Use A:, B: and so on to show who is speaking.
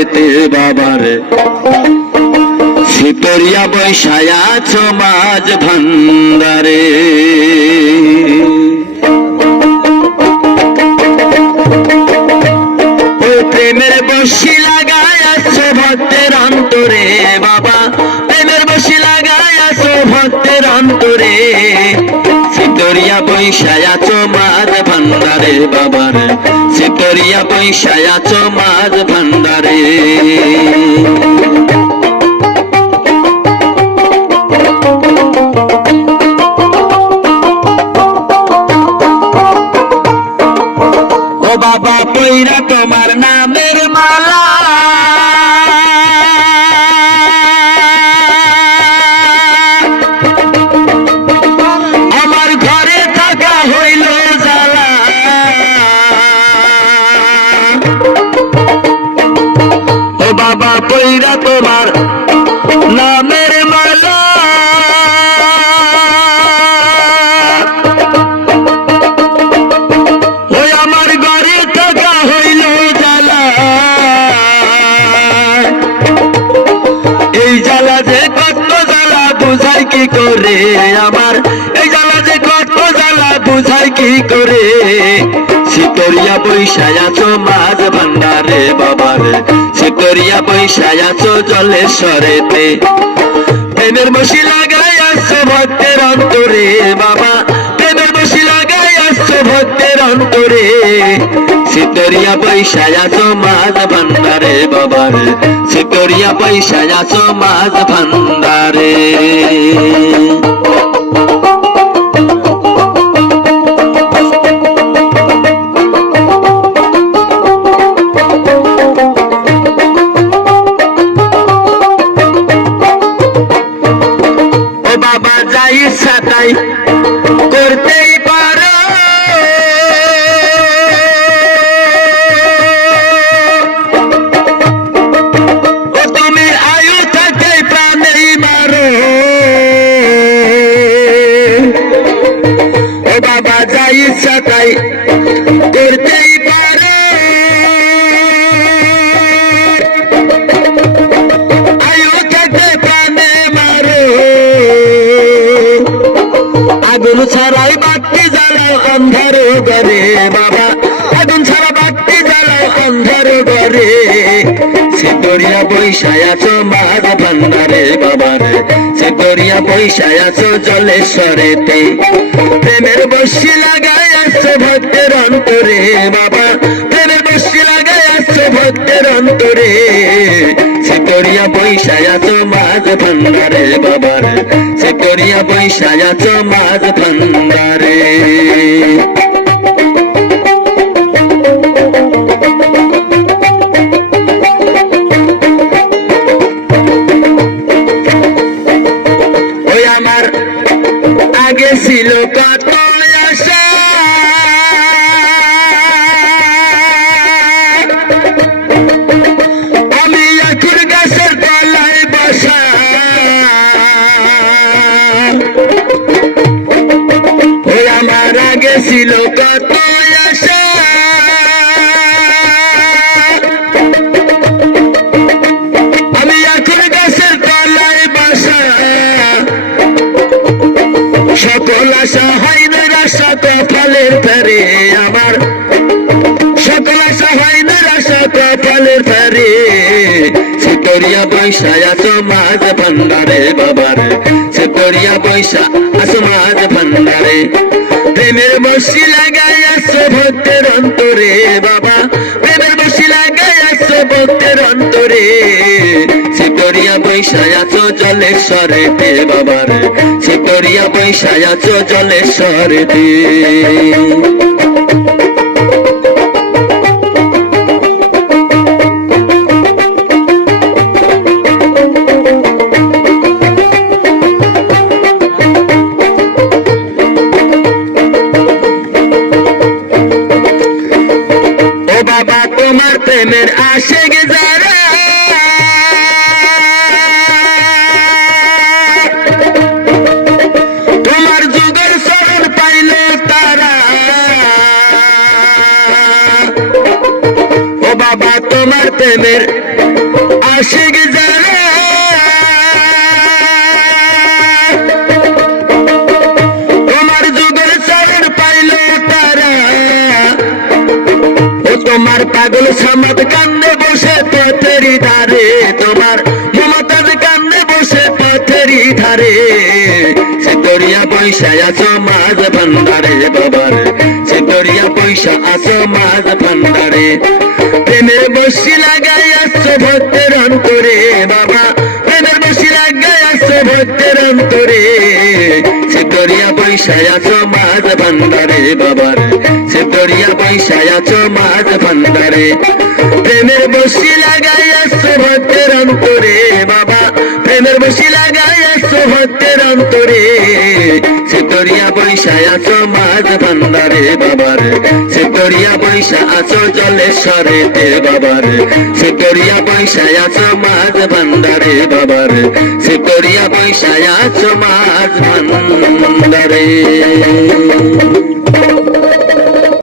A: সরেতে বাবার। সিতরিয়া বৈশায় মাঝ ভান্ডারে। প্রেমের বসি লাগায় আছো ভক্তের অন্তরে, বাবা। প্রেমের বসি লাগায় আছো ভক্তের অন্তরে। সিতরিয়া বৈশায় আছো মাঝ ভান্ডারে বাবার। সিতরিয়া বৈশায় আছো মাঝ ভান্ডারে। ও বাবা, পইরা তোমার নামের মালা। ওই আমার ঘরে থাকা হইল জ্বালা। এই জ্বালা যে কত জ্বালা, বুঝাই কি করে আমার? এই জ্বালা জ্বালা বুঝাই কি করে? সিতরিয়া বৈশায় আছো মাঝ ভান্ডারে বাবার। সিতরিয়া বৈশায় আছো জলেশ্বরেতে। প্রেমের বসি লাগাই আসছো ভক্তের অন্তরে বাবা। প্রেমের বসি লাগাই আসছো ভক্তের অন্তরে। সিতরিয়া পয়সায় আছো মাঝ ভান্ডারে বাবার। সিতরিয়া পয়সায় আছো মাঝ ভান্ডারে। করতেই পারো তুমি আয়ু থাকে প্রাণেই মারো। ও বাবা যাই ইচ্ছা তাই আগুন ছাড়াই বাতি জ্বালাও অন্ধার ঘরে, বাবা। আগুন ছাড়া বাতি জ্বালাও অন্ধার ঘরে। সিতরিয়া বৈশায় আছো মাঝ ভান্ডারে বাবার সিতরিয়া বৈশায় আছো জলেশ্বরেতে। প্রেমের বসি লাগাই আসছো ভক্তের অন্তরে, বাবা। প্রেমের বসি লাগাই আসছো ভক্তের অন্তরে। সিতরিয়া বৈশায় আছো মাঝ ভান্ডারে বাবার সিতরিয়া বৈশায় আছো মাঝ সকল আশা হয় না আশা কপালের ফেরে আমার সিতরিয়া বৈশা, আছো মাঝ ভান্ডারে বাবার। সিতরিয়া বৈশা, আছো মাঝ ভান্ডারে। প্রেমের বসি লাগাই আসছো ভক্তের অন্তরে বাবা। প্রেমের বসি লাগাই আসছো ভক্তের অন্তরে। সিতরিয়া বৈশা, আছো জলেশ্বরেতে বাবার। সিতরিয়া বৈশা, আছো জলেশ্বরেতে। ও আশিক যারা তোমার যুগের চরণ পাইল তারা। ও তোমার পাগল সামাদ কান্দে বসে পথেরি ধারে। তোমার মমতাজ কান্দে বসে পথেরি ধারে। সে দরিয়া পয়সা আছো মাঝ ভান্ডারে বাবার। সে দরিয়া পয়সা আছো মাঝ ভান্ডারে। প্রেমের বসি লাগাই আসছো ভক্তের অন্তরে, বাবা, প্রেমের বসি লাগাই আসছো ভক্তের অন্তরে। সে দরিয়া পয়সা আছো মাঝ ভান্ডারে বাবার সে দরিয়া পয়সা আছো মাঝ ভান্ডারে। প্রেমের বসি লাগাই আসছো ভক্তের অন্তরে, বাবা, প্রেমের বসি লাগাই ভক্তের অন্তরে সেতরিয়া পয়সা আছো মাঝ ভান্ডারে বাবার। সেতরিয়া পয়সা আছো জলেশ্বরে দে বাবার। সেতরিয়া পয়সা আছো মাঝ ভান্ডারে বাবার। সেতরিয়া পয়সা আছো মাঝ ভান্ডারে।